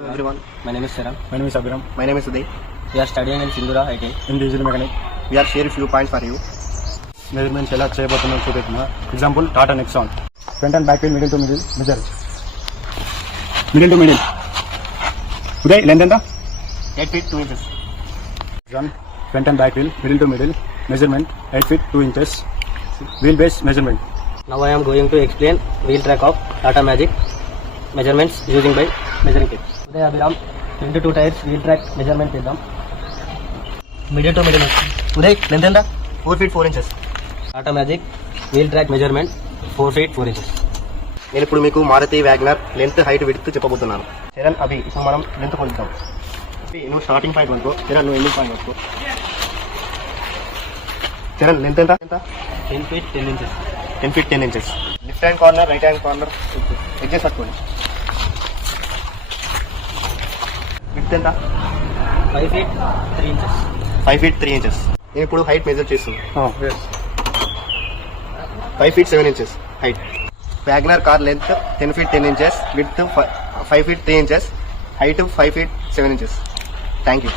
Everyone, my name is Sharan. My name is Abhiram. My name is Uday. We are studying in Sindura IT. In diesel mechanic. We are sharing few points for you. Measurements ఎలా చేయబోతున్నాం చూపెట్టిన example Tata nexon front and back wheel middle to middle measure middle to middle ఉదయ్ length ఎంత 8 feet 2 inches. Front and back wheel middle to middle measurement 8 feet 2 inches wheelbase measurement. Now I am going to explain wheel track of Tata Magic measurements using by measuring tape. Uday Abhiram 22 tires wheel track measurement చేద్దాం. Middle to middle. Uday length ఎంత 4 feet 4 inches. Tata Magic wheel track measurement 4 feet 4 inches. నేను ఇప్పుడు మీకు Maruti WagonR length height width చెప్పబోతున్నాను. చరణ్ అభి ఇప్పుడు మనం లెంత్ కొలుద్దాం. నువ్వు స్టార్టింగ్ పాయింట్ అనుకో, చరణ్ నువ్వు ఎండింగ్ పాయింట్ అనుకో. చరణ్ లెంత్ ఎంత 10 feet 10 inches. 10 feet 10 inches. Left hand corner right hand corner adjust పట్టుకోండి. విడ్త్ ఎంత 5 feet 3 inches. 5 feet 3 inches. నేను ఇప్పుడు హైట్ మెజర్ చేస్తున్నాను. 5 feet 7 inches height. WagonR car length 10 feet 10 inches, width 5 feet 3 inches, height 5 feet 7 inches. Thank you.